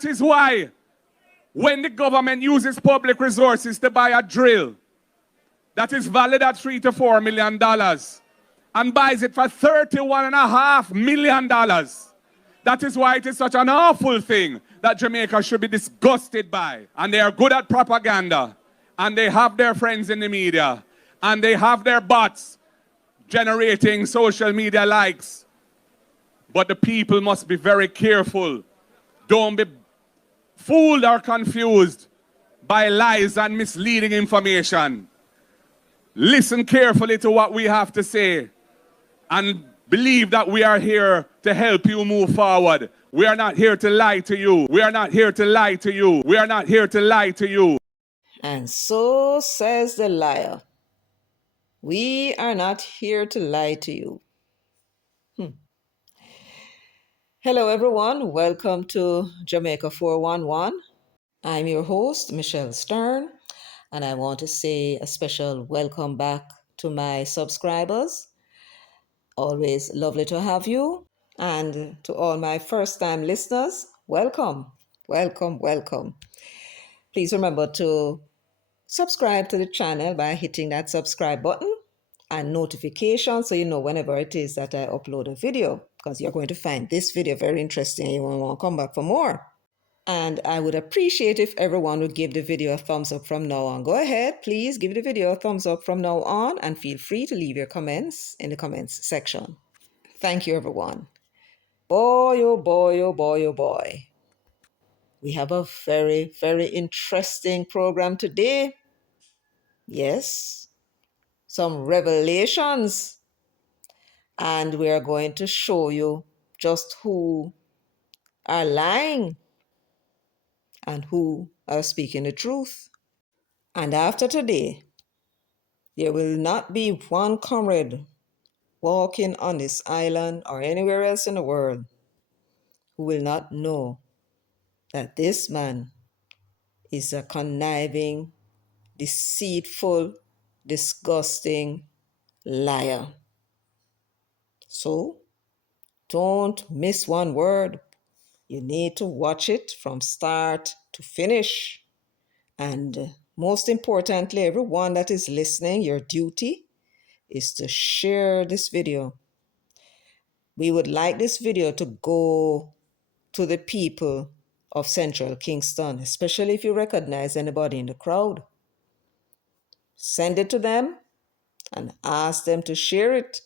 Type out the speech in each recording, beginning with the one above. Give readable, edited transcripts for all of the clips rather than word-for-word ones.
that is why when the government uses public resources to buy a drill that is valued at $3 to $4 million and buys it for $31.5 million, that is why it is such an awful thing that Jamaica should be disgusted by. And they are good at propaganda. And they have their friends in the media. And they have their bots generating social media likes. But the people must be very careful. Don't be fooled or confused by lies and misleading information. Listen carefully to what we have to say and believe that we are here to help you move forward. We are not here to lie to you. We are not here to lie to you. We are not here to lie to you. And so says the liar. We are not here to lie to you. Hello, everyone. Welcome to Jamaica 411. I'm your host, Michelle Stern, and I want to say a special welcome back to my subscribers. Always lovely to have you. And to all my first-time listeners, welcome, welcome, welcome. Please remember to subscribe to the channel by hitting that subscribe button and notification so you know whenever it is that I upload a video, because you're going to find this video very interesting and you want to come back for more. And I would appreciate if everyone would give the video a thumbs up from now on. Go ahead, please give the video a thumbs up from now on and feel free to leave your comments in the comments section. Thank you, everyone. Boy, oh boy, oh boy, oh boy. We have a very, very interesting program today. Yes, some revelations. And we are going to show you just who are lying and who are speaking the truth. And after today, there will not be one comrade walking on this island or anywhere else in the world who will not know that this man is a conniving, deceitful, disgusting liar. So, don't miss one word. You need to watch it from start to finish. And most importantly, everyone that is listening, your duty is to share this video. We would like this video to go to the people of Central Kingston, especially if you recognize anybody in the crowd. Send it to them and ask them to share it,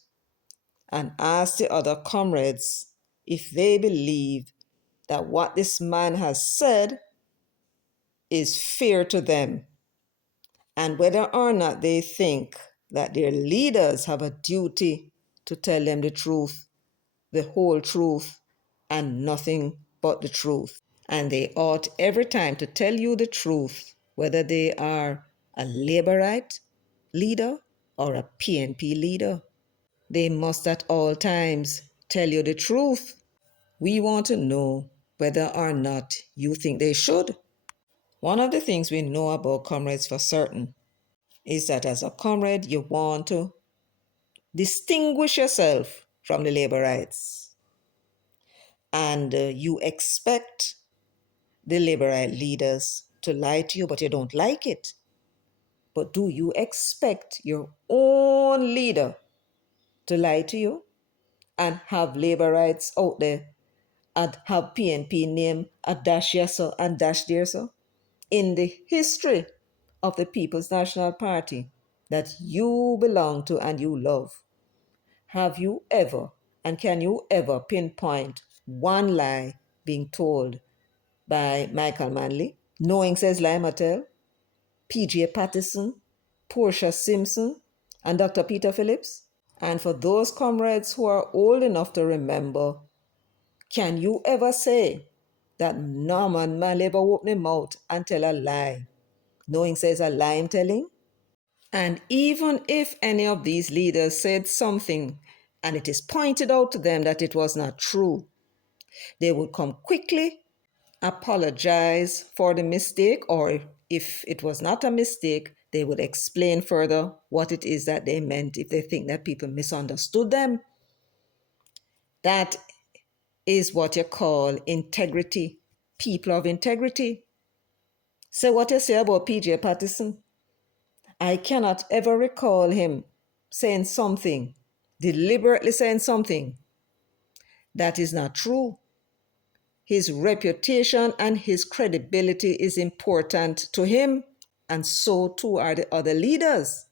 and ask the other comrades if they believe that what this man has said is fair to them, and whether or not they think that their leaders have a duty to tell them the truth, the whole truth, and nothing but the truth. And they ought every time to tell you the truth, whether they are a Labourite leader or a PNP leader. They must at all times tell you the truth. We want to know whether or not you think they should. One of the things we know about comrades for certain is that as a comrade, you want to distinguish yourself from the Labourites. And you expect the Labourite leaders to lie to you, but you don't like it. But do you expect your own leader to lie to you and have Labourites out there and have PNP name a dash yes sir and dash there sir? In the history of the People's National Party that you belong to and you love, have you ever and can you ever pinpoint one lie being told by Michael Manley, Knowing Says Lie Mattel, P.J. Patterson, Portia Simpson, and Dr. Peter Phillips? And for those comrades who are old enough to remember, can you ever say that Norman Manley ever opened his mouth and tell a lie, knowing says a lie I'm telling? And even if any of these leaders said something and it is pointed out to them that it was not true, they would come quickly, apologize for the mistake, or if it was not a mistake, they would explain further what it is that they meant if they think that people misunderstood them. That is what you call integrity people of integrity. Say what you say about PJ Patterson. I cannot ever recall him saying something, deliberately saying something that is not true. His reputation and his credibility is important to him, and so too are the other leaders.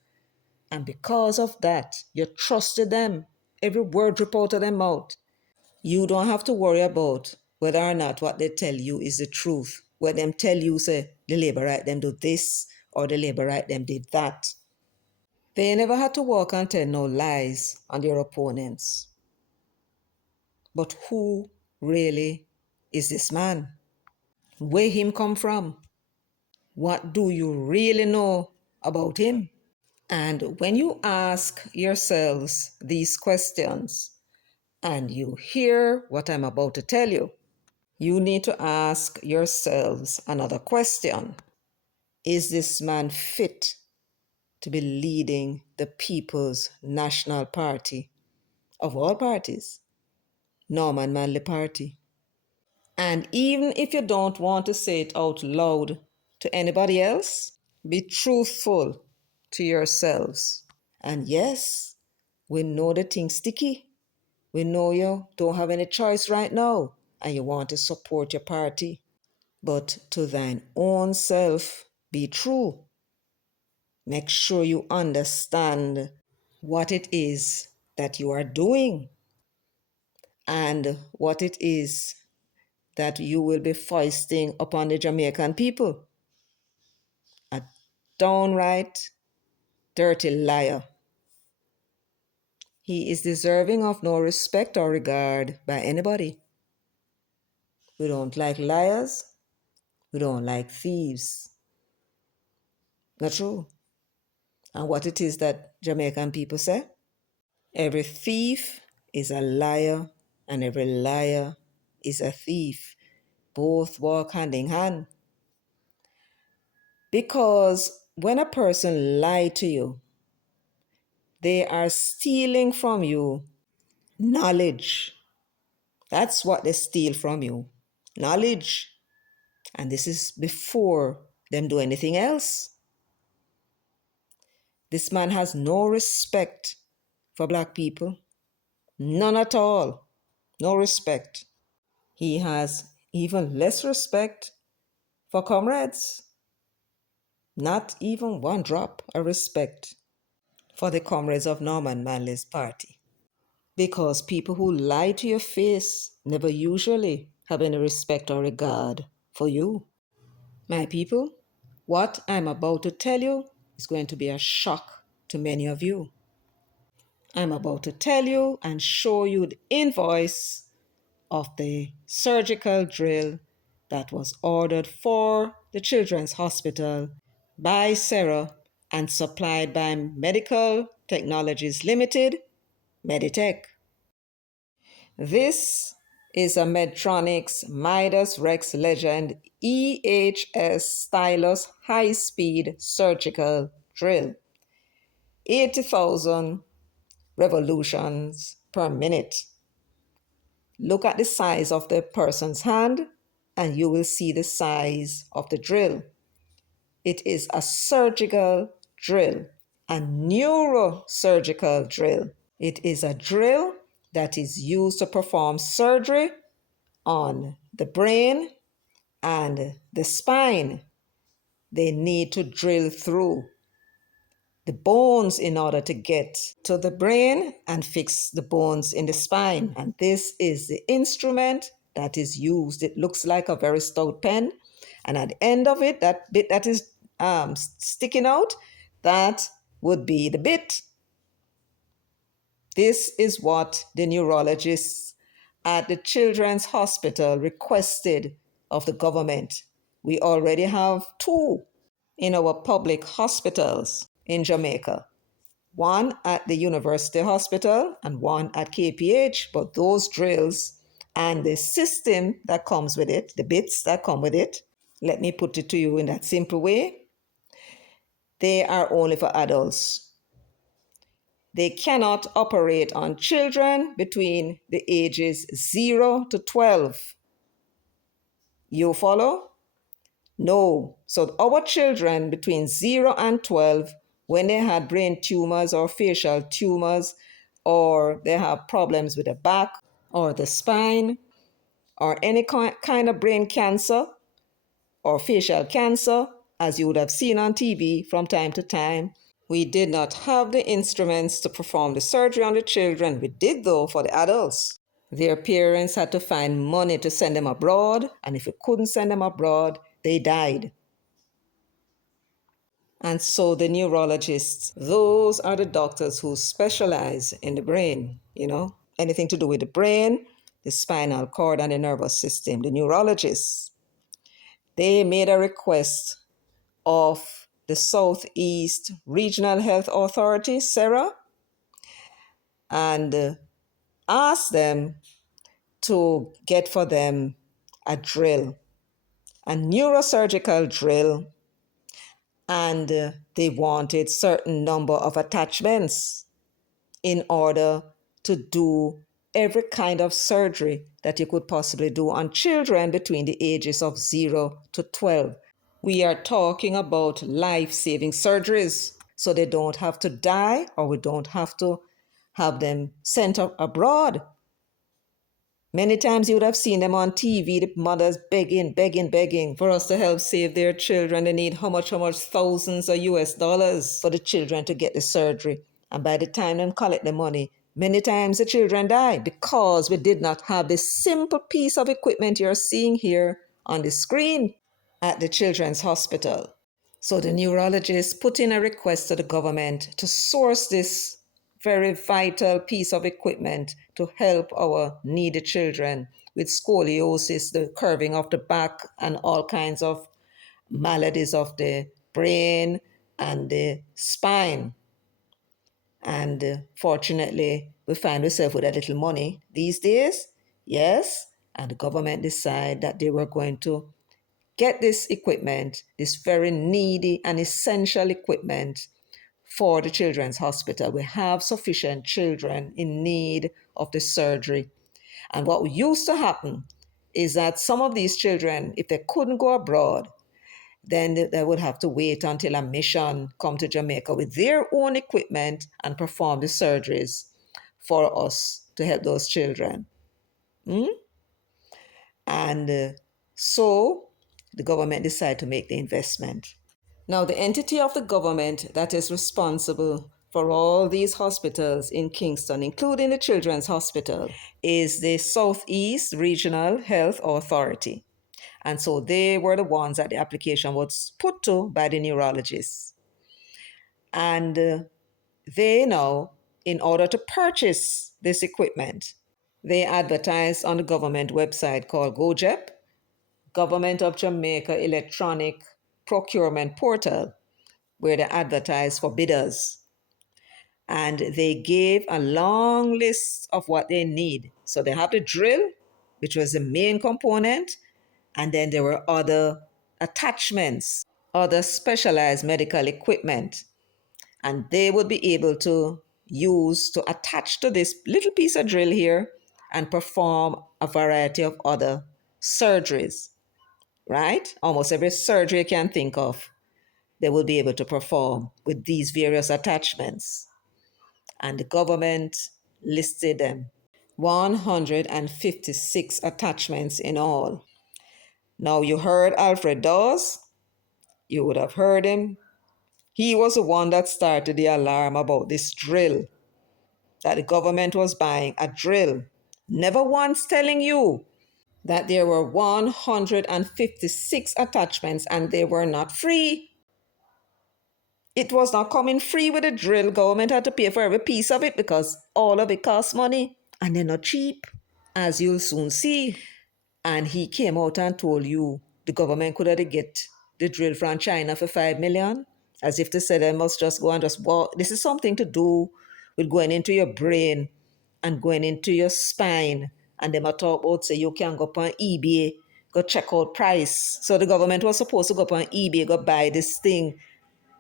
And because of that, you trusted them. Every word drip out of their mouth. You don't have to worry about whether or not what they tell you is the truth. When them tell you, say, the labor right them do this, or the labor right them did that. They never had to walk and tell no lies on their opponents. But who really is this man? Where him come from? What do you really know about him? And when you ask yourselves these questions and you hear what I'm about to tell you, you need to ask yourselves another question. Is this man fit to be leading the People's National Party of all parties, Norman Manley Party? And even if you don't want to say it out loud to anybody else, be truthful to yourselves. And yes, we know the thing's sticky. We know you don't have any choice right now and you want to support your party. But to thine own self be true. Make sure you understand what it is that you are doing and what it is that you will be foisting upon the Jamaican people. A downright dirty liar. He is deserving of no respect or regard by anybody. We don't like liars. We don't like thieves. Not true. And what it is that Jamaican people say? Every thief is a liar, and every liar is a thief. Both walk hand in hand. Because when a person lies to you, they are stealing from you knowledge. That's what they steal from you. Knowledge. And this is before them do anything else. This man has no respect for black people. None at all. No respect. He has even less respect for comrades. Not even one drop of respect for the comrades of Norman Manley's party. Because people who lie to your face never usually have any respect or regard for you. My people, what I'm about to tell you is going to be a shock to many of you. I'm about to tell you and show you the invoice of the surgical drill that was ordered for the Children's Hospital by Sarah and supplied by Medical Technologies Limited, Meditech. This is a Medtronic's Midas Rex Legend EHS Stylus high-speed surgical drill. 80,000 revolutions per minute. Look at the size of the person's hand and you will see the size of the drill. It is a surgical drill, a neurosurgical drill. It is a drill that is used to perform surgery on the brain and the spine. They need to drill through the bones in order to get to the brain and fix the bones in the spine. And this is the instrument that is used. It looks like a very stout pen. And at the end of it, that bit that is sticking out, that would be the bit. This is what the neurologists at the Children's Hospital requested of the government. We already have 2 in our public hospitals in Jamaica. One at the University Hospital and one at KPH, but those drills and the system that comes with it, the bits that come with it, let me put it to you in that simple way, they are only for adults. They cannot operate on children between the ages 0 to 12. You follow? No. So our children between 0 and 12, when they had brain tumors or facial tumors, or they have problems with the back or the spine, or any kind of brain cancer or facial cancer, as you would have seen on TV from time to time, we did not have the instruments to perform the surgery on the children. We did, though, for the adults. Their parents had to find money to send them abroad, and if we couldn't send them abroad, they died. And so the neurologists, those are the doctors who specialize in the brain, anything to do with the brain, the spinal cord, and the nervous system. The neurologists, they made a request of the Southeast Regional Health Authority, SERA, and asked them to get for them a drill, a neurosurgical drill, and they wanted certain number of attachments in order to do every kind of surgery that you could possibly do on children between the ages of 0 to 12. We are talking about life-saving surgeries, so they don't have to die, or we don't have to have them sent abroad. Many times you would have seen them on TV, the mothers begging for us to help save their children. They need how much thousands of US dollars for the children to get the surgery. And by the time they collect the money, many times the children die because we did not have this simple piece of equipment you're seeing here on the screen at the children's hospital. So the neurologists put in a request to the government to source this very vital piece of equipment to help our needy children with scoliosis, the curving of the back, and all kinds of maladies of the brain and the spine. And fortunately, we find ourselves with a little money these days, yes, and the government decided that they were going to get this equipment, this very needy and essential equipment for the children's hospital. We have sufficient children in need of the surgery. And what used to happen is that some of these children, if they couldn't go abroad, then they would have to wait until a mission come to Jamaica with their own equipment and perform the surgeries for us to help those children. And so the government decided to make the investment. Now, the entity of the government that is responsible for all these hospitals in Kingston, including the Children's Hospital, is the Southeast Regional Health Authority. And so they were the ones that the application was put to by the neurologists. And they now, in order to purchase this equipment, they advertised on the government website called GOJEP, Government of Jamaica Electronic Procurement Portal, where they advertised for bidders. And they gave a long list of what they need. So they have the drill, which was the main component, and then there were other attachments, other specialized medical equipment. And they would be able to use to attach to this little piece of drill here and perform a variety of other surgeries, right? Almost every surgery you can think of, they will be able to perform with these various attachments. And the government listed them 156 attachments in all. Now, you heard Alfred Dawes. You would have heard him. He was the one that started the alarm about this drill, that the government was buying a drill, never once telling you that there were 156 attachments and they were not free. It was not coming free with a drill. Government had to pay for every piece of it because all of it costs money and they're not cheap, as you'll soon see. And he came out and told you the government could have get the drill from China for 5 million, as if to say they must just go and just walk. This is something to do with going into your brain and going into your spine. And they might talk about, say, you can go up on eBay, go check out price. So the government was supposed to go up on eBay, go buy this thing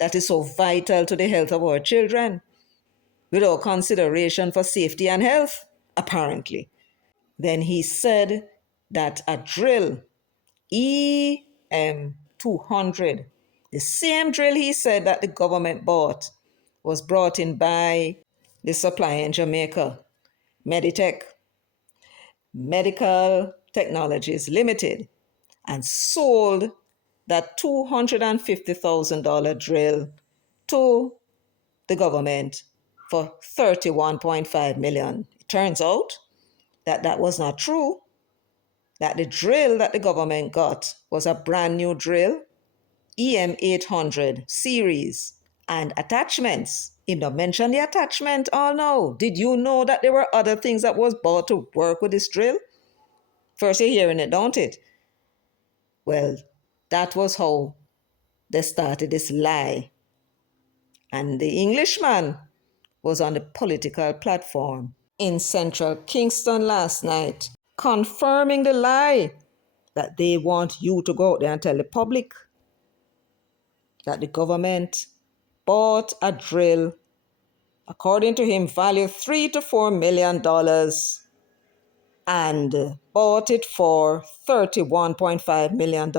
that is so vital to the health of our children without consideration for safety and health, apparently. Then he said that a drill EM200. The same drill he said that the government bought was brought in by the supplier in Jamaica, Meditech, Medical Technologies Limited, and sold that $250,000 drill to the government for $31.5 million. It turns out that that was not true, that the drill that the government got was a brand new drill, EM800 series, and attachments. He not mention the attachment. Oh no, did you know that there were other things that was bought to work with this drill? First you're hearing it, don't it? Well, that was how they started this lie. And the Englishman was on the political platform in central Kingston last night, confirming the lie that they want you to go out there and tell the public that the government bought a drill, according to him, valued $3 to $4 million and bought it for $31.5 million.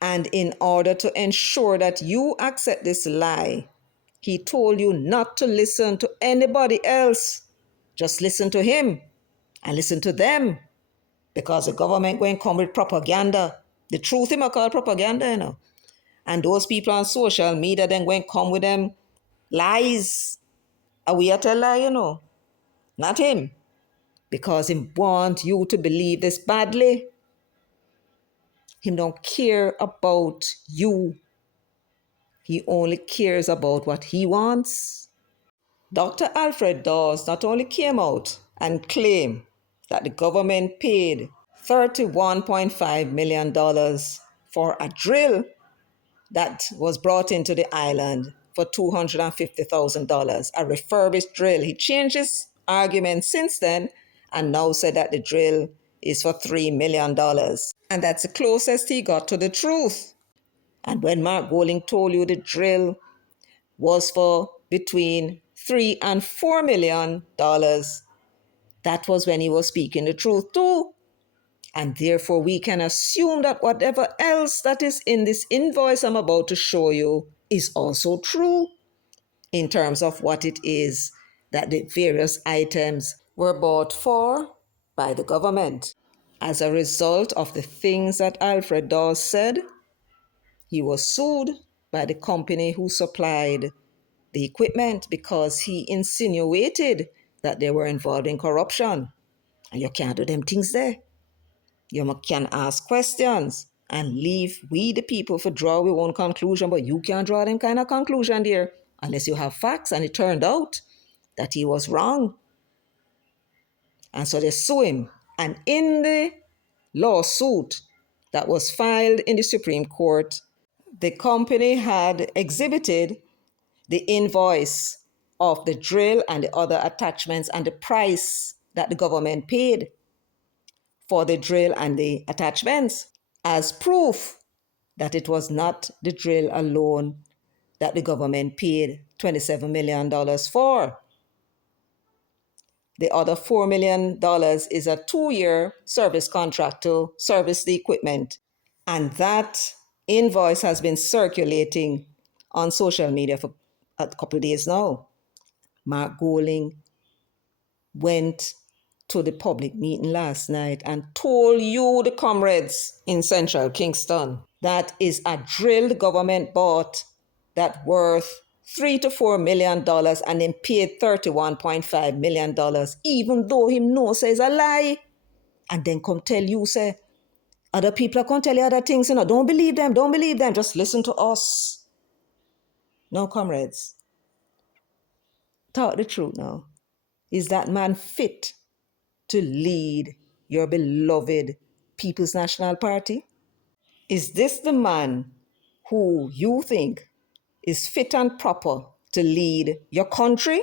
And in order to ensure that you accept this lie, he told you not to listen to anybody else. Just listen to him and listen to them, because the government going to come with propaganda. The truth him call propaganda, you know. And those people on social media then going to come with them lies. Are we at a lie, you know? Not him. Because he want you to believe this badly. He don't care about you. He only cares about what he wants. Dr. Alfred Dawes not only came out and claimed that the government paid $31.5 million for a drill that was brought into the island for $250,000, a refurbished drill. He changed his argument since then and now said that the drill is for $3 million. And that's the closest he got to the truth. And when Mark Golding told you the drill was for between $3 and $4 million, that was when he was speaking the truth too. And therefore, we can assume that whatever else that is in this invoice I'm about to show you is also true in terms of what it is that the various items were bought for by the government. As a result of the things that Alfred Dawes said, he was sued by the company who supplied the equipment because he insinuated that they were involved in corruption. And you can't do them things there. You can ask questions and leave we the people for draw our own conclusion, but you can't draw them kind of conclusion there unless you have facts. And it turned out that he was wrong. And so they sue him. And in the lawsuit that was filed in the Supreme Court, the company had exhibited the invoice of the drill and the other attachments and the price that the government paid for the drill and the attachments as proof that it was not the drill alone that the government paid $27 million for. The other $4 million is a 2-year service contract to service the equipment. And that invoice has been circulating on social media for a couple of days now. Mark Golding went to the public meeting last night and told you, the comrades in central Kingston, that is a drill the government bought that worth $3 to $4 million and then paid $31.5 million, even though him know says a lie. And then come tell you, say, other people are going to tell you other things, you know, don't believe them, just listen to us. No, comrades, talk the truth now. Is that man fit to lead your beloved People's National Party? Is this the man who you think is fit and proper to lead your country?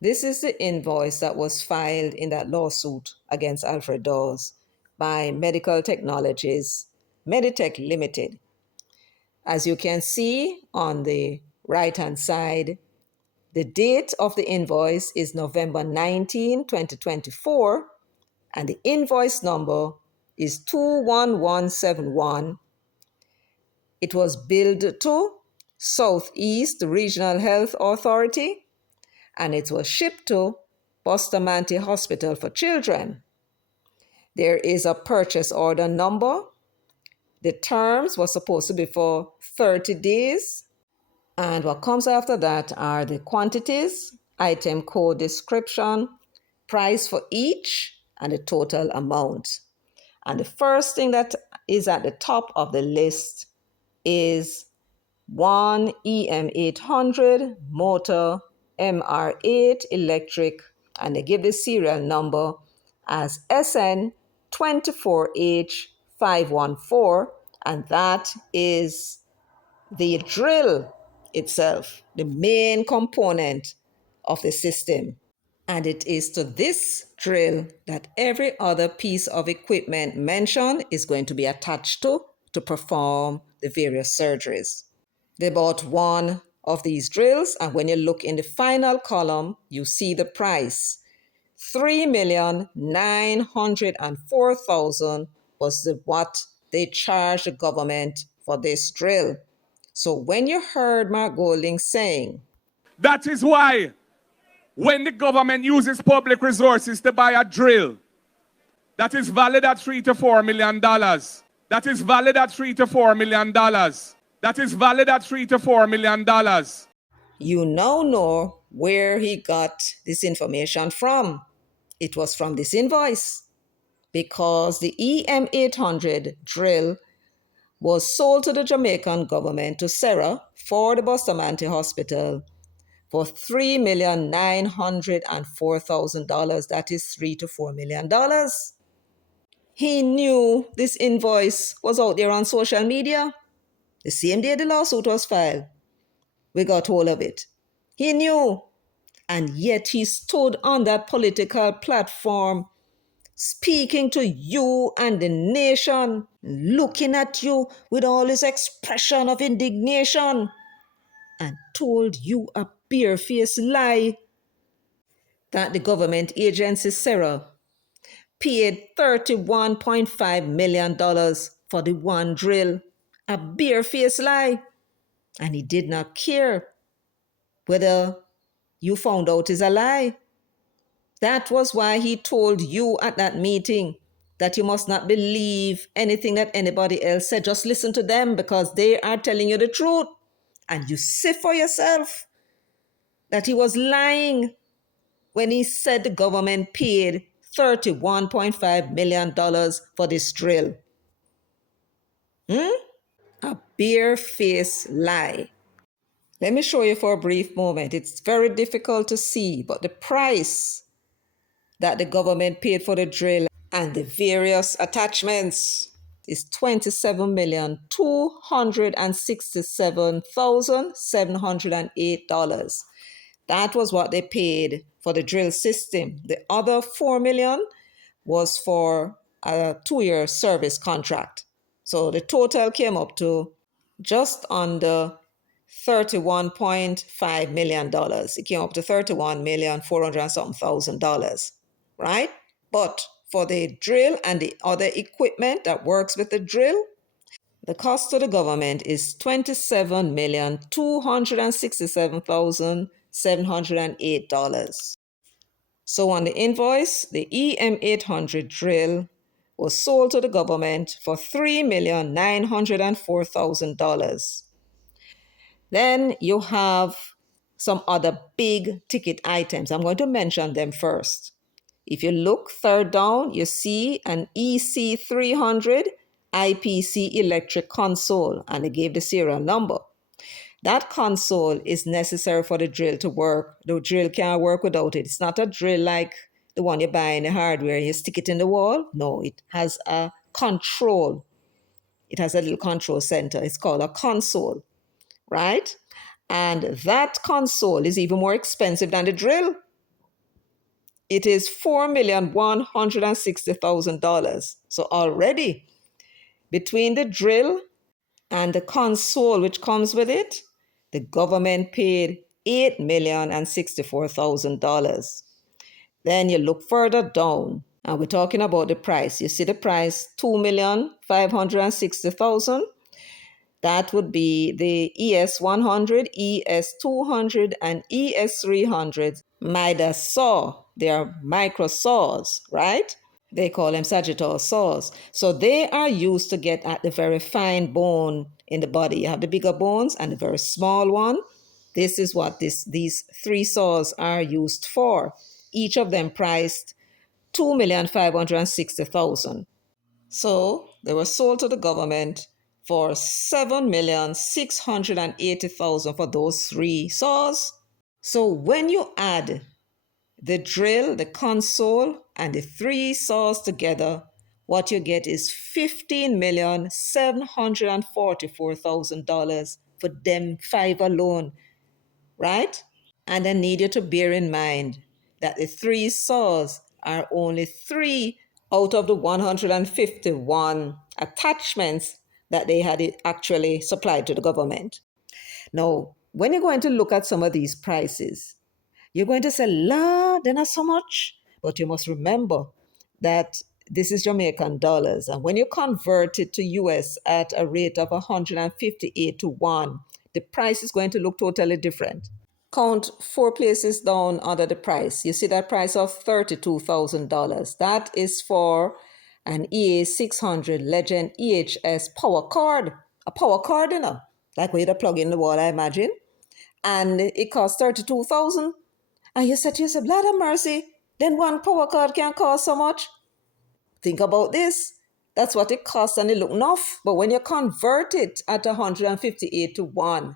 This is the invoice that was filed in that lawsuit against Alfred Dawes by Medical Technologies, Meditech Limited. As you can see on the right-hand side, the date of the invoice is November 19, 2024, and the invoice number is 21171. It was billed to Southeast Regional Health Authority, and it was shipped to Bustamante Hospital for Children. There is a purchase order number. The terms were supposed to be for 30 days. And what comes after that are the quantities, item code description, price for each, and the total amount. And the first thing that is at the top of the list is one EM800 motor MR8 electric, and they give the serial number as SN24H514, and that is the drill itself, the main component of the system. And it is to this drill that every other piece of equipment mentioned is going to be attached to perform the various surgeries. They bought one of these drills, and when you look in the final column, you see the price. $3,904,000 was what they charged the government for this drill. So when you heard Mark Golding saying, That is why when the government uses public resources to buy a drill that is valid at $3 to $4 million, that is valid at $3 to $4 million, that is valid at $3 to $4 million, you now know where he got this information from. It was from this invoice, because the EM800 drill was sold to the Jamaican government, to Sarah, for the Bustamante Hospital for $3,904,000. That is $3 to $4 million. He knew this invoice was out there on social media. The same day the lawsuit was filed, we got hold of it. He knew, and yet he stood on that political platform speaking to you and the nation, looking at you with all his expression of indignation, and told you a barefaced lie that the government agency Sarah paid $31.5 million for the one drill. A barefaced lie. And he did not care whether you found out is a lie. That was why he told you at that meeting that you must not believe anything that anybody else said. Just listen to them, because they are telling you the truth. And you see for yourself that he was lying when he said the government paid $31.5 million for this drill. A barefaced lie. Let me show you for a brief moment. It's very difficult to see, but the price that the government paid for the drill and the various attachments is $27,267,708. That was what they paid for the drill system. The other $4 million was for a 2-year service contract. So the total came up to just under $31.5 million. It came up to $31,400,000, right? But for the drill and the other equipment that works with the drill, the cost to the government is $27,267,708. So on the invoice, the EM800 drill was sold to the government for $3,904,000. Then you have some other big ticket items. I'm going to mention them first. If you look third down, you see an EC300 IPC electric console, and they gave the serial number. That console is necessary for the drill to work. The drill can't work without it. It's not a drill like the one you buy in the hardware and you stick it in the wall. No, it has a control. It has a little control center. It's called a console, right? And that console is even more expensive than the drill. It is $4,160,000. So already, between the drill and the console which comes with it, the government paid $8,064,000. Then you look further down And we're talking about the price. You see the price, 2,560,000. That would be the ES100, ES200, and ES300 Midas saw. They are micro saws, right? They call them sagittal saws. So they are used to get at the very fine bone in the body. You have the bigger bones and the very small one. This is what these three saws are used for. Each of them priced 2,560,000. So they were sold to the government for 7,680,000 for those three saws. So when you add the drill, the console, and the three saws together, what you get is $15,744,000 for them five alone, right? And I need you to bear in mind that the three saws are only three out of the 151 attachments that they had actually supplied to the government. Now, when you're going to look at some of these prices, you're going to say, la, they're not so much. But you must remember that this is Jamaican dollars. And when you convert it to US at a rate of 158 to 1, the price is going to look totally different. Count four places down under the price. You see that price of $32,000. That is for an EA600 Legend EHS power card. A power card, like where you plug in the wall, I imagine. And it costs $32,000. And you said to yourself, Lord of mercy, then one power card can cost so much? Think about this. That's what it costs and it look enough. But when you convert it at 158 to 1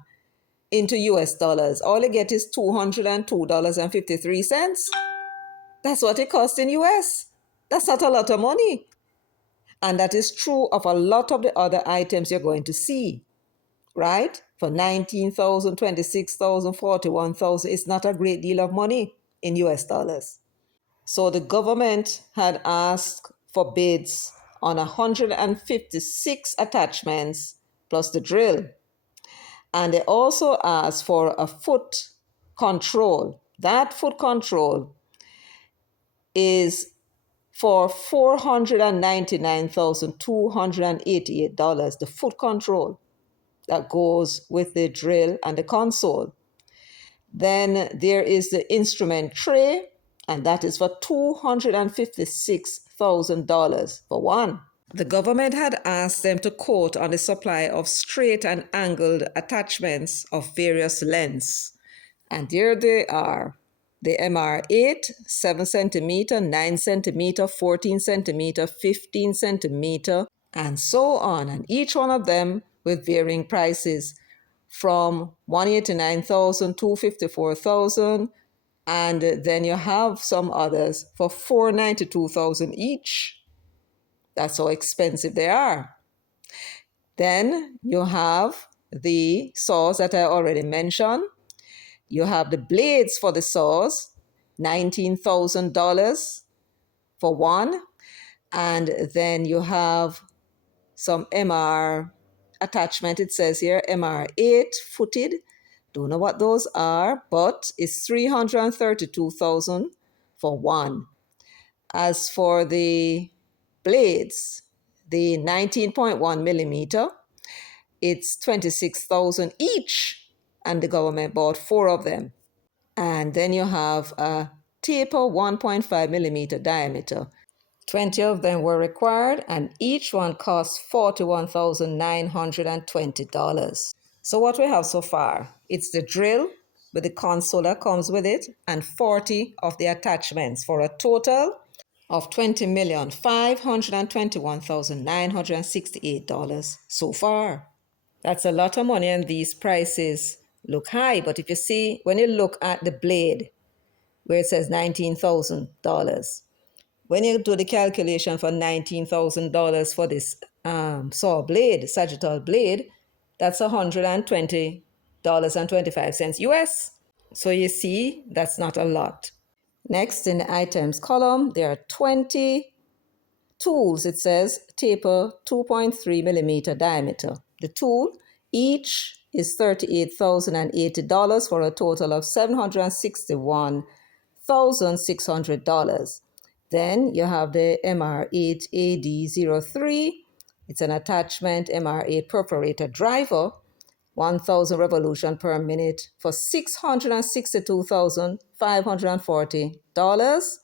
into US dollars, all you get is $202.53. That's what it costs in US. That's not a lot of money. And that is true of a lot of the other items you're going to see, right? For 19,000, 26,000, 41,000, it's not a great deal of money in US dollars. So the government had asked for bids on 156 attachments plus the drill. And they also asked for a foot control. That foot control is for $499,288, the foot control that goes with the drill and the console. Then there is the instrument tray, and that is for $256,000 for one. The government had asked them to quote on the supply of straight and angled attachments of various lengths. And here they are. The MR8, 7 centimeter, 9 centimeter, 14 centimeter, 15 centimeter, and so on. And each one of them with varying prices from $189,000 to $54,000. And then you have some others for $492,000 each. That's how expensive they are. Then you have the saws that I already mentioned. You have the blades for the saws, $19,000 for one. And then you have some MR attachment. It says here MR8 footed. Don't know what those are, but it's $332,000 for one. As for the blades, the 19.1 millimeter, it's $26,000 each, and the government bought four of them. And then you have a taper 1.5 millimeter diameter. 20 of them were required, and each one cost $41,920. So what we have so far, it's the drill with the console that comes with it, and 40 of the attachments for a total of $20,521,968 so far. That's a lot of money, and these prices look high. But if you see, when you look at the blade, where it says $19,000, when you do the calculation for $19,000 for this saw blade, sagittal blade, that's $120.25 US. So you see, that's not a lot. Next, in the items column, there are 20 tools. It says taper 2.3 millimeter diameter. The tool, each is $38,080 for a total of $761,600. Then you have the MR8AD03. It's an attachment MR8 perforator driver, 1,000 revolution per minute for $662,540.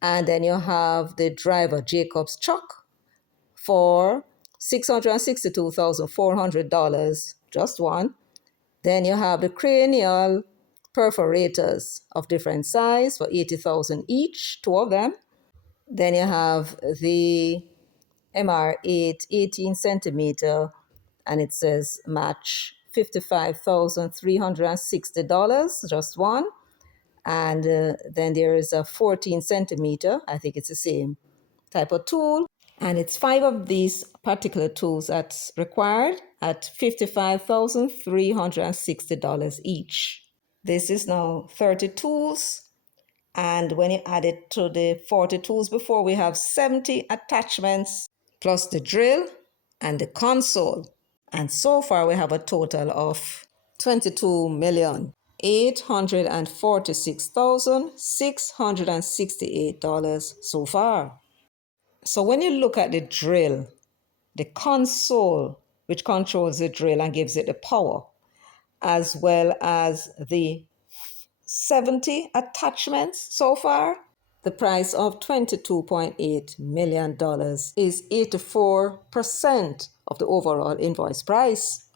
And then you have the driver Jacob's chuck for $662,400, just one. Then you have the cranial perforators of different size for $80,000 each, two of them. Then you have the MR8 18 centimeter, and it says match $55,360, just one. And then there is a 14 centimeter, I think it's the same type of tool. And it's 5 of these particular tools that's required at $55,360 each. This is now 30 tools. And when you add it to the 40 tools before, we have 70 attachments plus the drill and the console. And so far we have a total of $22,846,668 so far. So when you look at the drill, the console, which controls the drill and gives it the power, as well as the 70 attachments so far, the price of $22.8 million is 84% of the overall invoice price.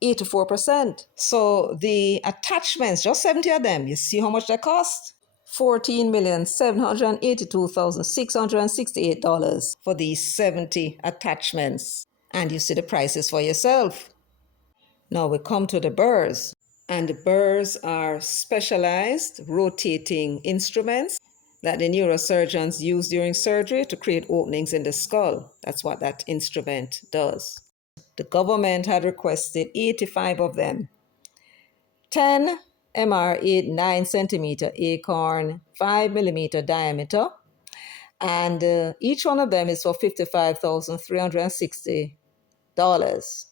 84%. So the attachments, just 70 of them, you see how much they cost? $14,782,668 for these 70 attachments. And you see the prices for yourself. Now we come to the burrs. And the burrs are specialized rotating instruments that the neurosurgeons use during surgery to create openings in the skull. That's what that instrument does. The government had requested 85 of them. 10 MR8 9 centimeter acorn, 5 millimeter diameter. And each one of them is for $55,360.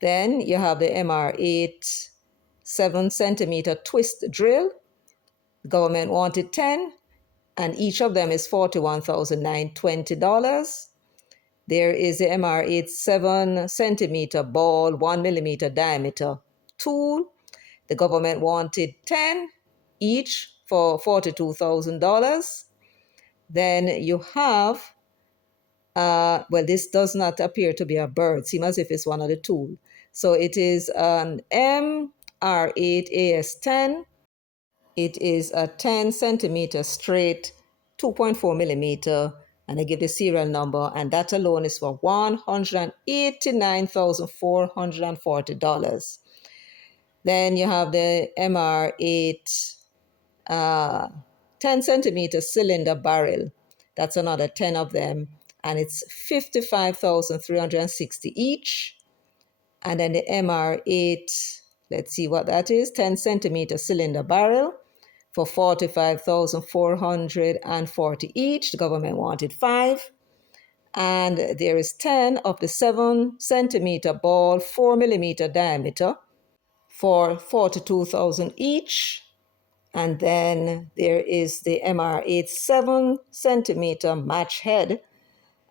Then you have the MR8 7 centimeter twist drill. The government wanted 10, and each of them is $41,920. There is the MR8 7 centimeter ball, 1 millimeter diameter tool. The government wanted 10, each for $42,000. Then you have, this does not appear to be a bird. Seems as if it's one of the tools. So it is an MR8AS10. It is a 10 centimeter straight, 2.4 millimeter, and I give the serial number, and that alone is for $189,440. Then you have the MR8 10 centimeter cylinder barrel. That's another 10 of them, and it's $55,360 each. And then the MR8, let's see what that is, 10 centimeter cylinder barrel for $45,440 each. The government wanted 5. And there is 10 of the 7 centimeter ball, 4 millimeter diameter for $42,000 each. And then there is the MR8 7 centimeter match head,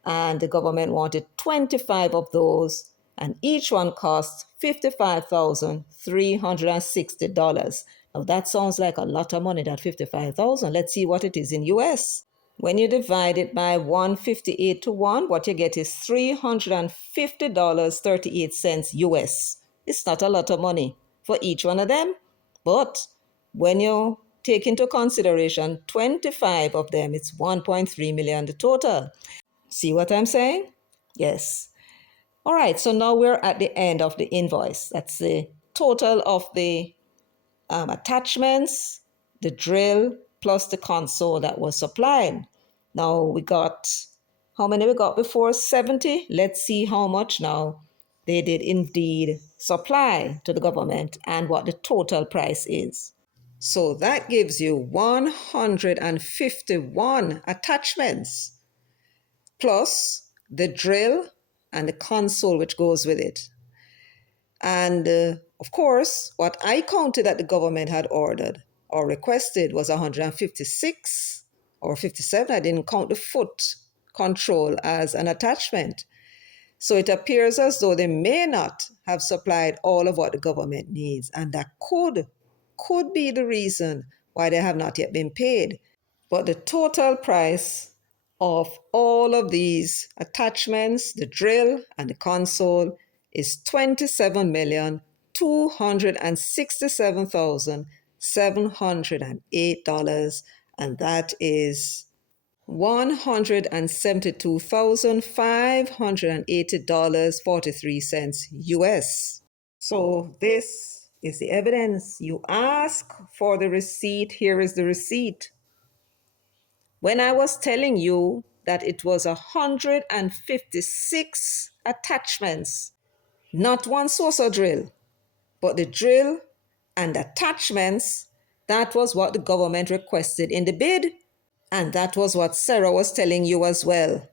and the government wanted 25 of those, and each one costs $55,360. Now that sounds like a lot of money, that $55,000. Let's see what it is in US. When you divide it by 158 to 1, what you get is $350.38 US. It's not a lot of money for each one of them, but when you take into consideration 25 of them, it's 1.3 million the total. See what I'm saying? Yes. All right, so now we're at the end of the invoice. That's the total of the attachments, the drill, plus the console that was supplied. Now we got, how many we got before? 70. Let's see how much now they did indeed supply to the government and what the total price is. So that gives you 151 attachments plus the drill and the console which goes with it. And of course, what I counted that the government had ordered or requested was 156 or 57. I didn't count the foot control as an attachment. So it appears as though they may not have supplied all of what the government needs, and that could be the reason why they have not yet been paid. But the total price of all of these attachments, the drill and the console, is $27,267,708, and that is $172,580.43 US. So this is the evidence. You ask for the receipt, here is the receipt. When I was telling you that it was 156 attachments, not one saucer drill, but the drill and attachments, that was what the government requested in the bid. And that was what Sarah was telling you as well.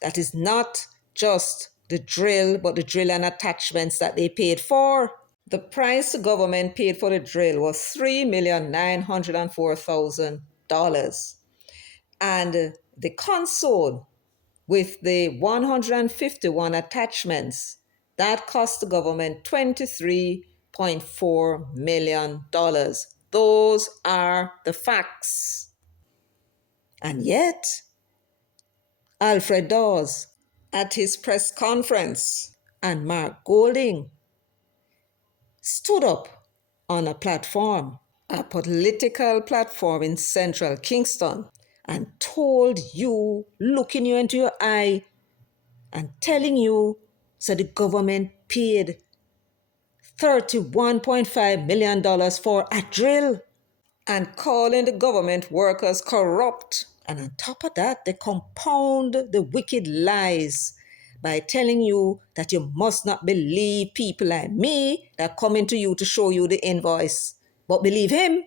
That is not just the drill, but the drill and attachments that they paid for. The price the government paid for the drill was $3,904,000. And the console with the 151 attachments, that cost the government $23.4 million. Those are the facts. And yet, Alfred Dawes, at his press conference, and Mark Golding stood up on a platform, a political platform in central Kingston, and told you, looking you into your eye and telling you, so the government paid $31.5 million for a drill, and calling the government workers corrupt. And on top of that, they compound the wicked lies by telling you that you must not believe people like me that are coming to you to show you the invoice, but believe him.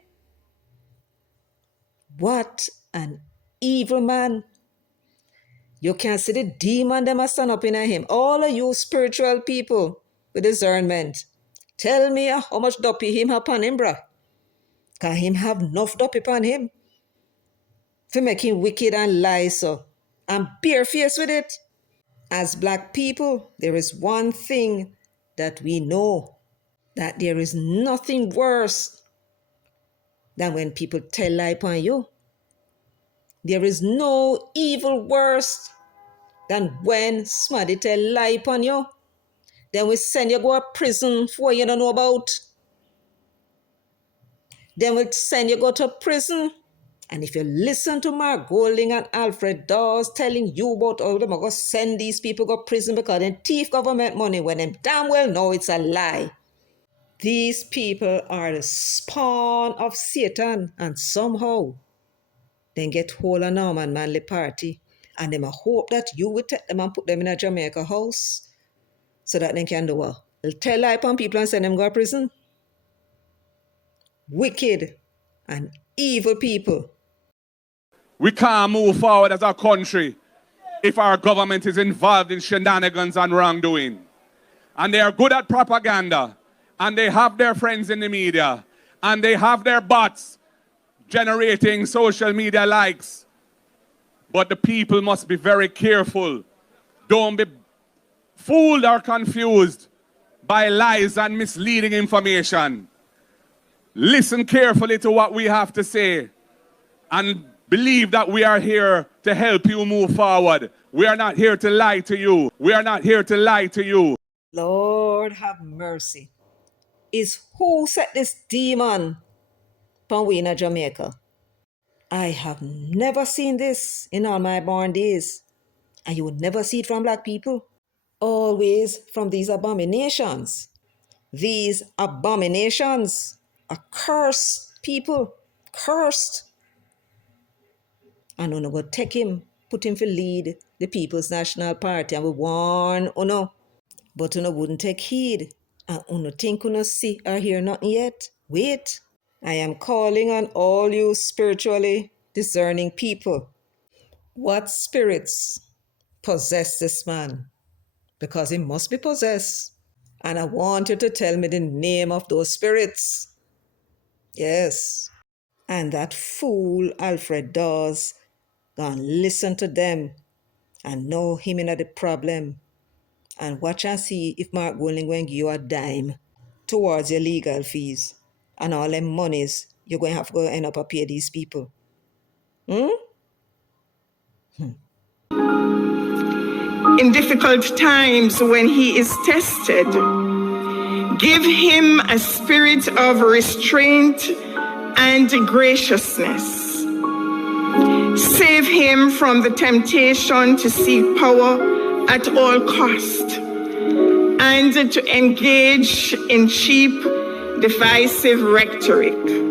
What an evil man. You can see the demon them a stand up in him. All of you spiritual people with discernment, tell me how much duppy him have upon him, bruh. Can him have enough duppy upon him for making wicked and lie so? I'm barefaced with it. As black people, there is one thing that we know, that there is nothing worse than when people tell lie upon you. There is no evil worse than when somebody tell lie upon you. Then we send you go to prison for what you don't know about. Then we send you go to prison. And if you listen to Mark Golding and Alfred Dawes telling you about how them are going to send these people go to prison because they thief government money, when they damn well know it's a lie. These people are the spawn of Satan, and somehow they get hold of Norman Manley Party, and they hope that you will take them and put them in a Jamaica house so that they can do what? They'll tell lie upon people and send them go to prison. Wicked and evil people. We can't move forward as a country if our government is involved in shenanigans and wrongdoing. And they are good at propaganda. And they have their friends in the media. And they have their bots generating social media likes. But the people must be very careful. Don't be fooled or confused by lies and misleading information. Listen carefully to what we have to say and believe that we are here to help you move forward. We are not here to lie to you. We are not here to lie to you. Lord have mercy. Is who set this demon upon we in Jamaica? I have never seen this in all my born days. And you would never see it from black people. Always from these abominations. These abominations are cursed people. Cursed. And uno go take him, put him for lead the People's National Party, and we warn uno. But uno wouldn't take heed. And uno think uno see or hear nothing yet. Wait. I am calling on all you spiritually discerning people. What spirits possess this man? Because he must be possessed. And I want you to tell me the name of those spirits. Yes. And that fool Alfred Dawes Go and listen to them and know him in the problem. And watch and see if Mark Golding going to give you a dime towards your legal fees. And all them monies you're going to have to go end up and pay these people. In difficult times when he is tested, give him a spirit of restraint and graciousness. Save him from the temptation to seek power at all cost and to engage in cheap, divisive rhetoric.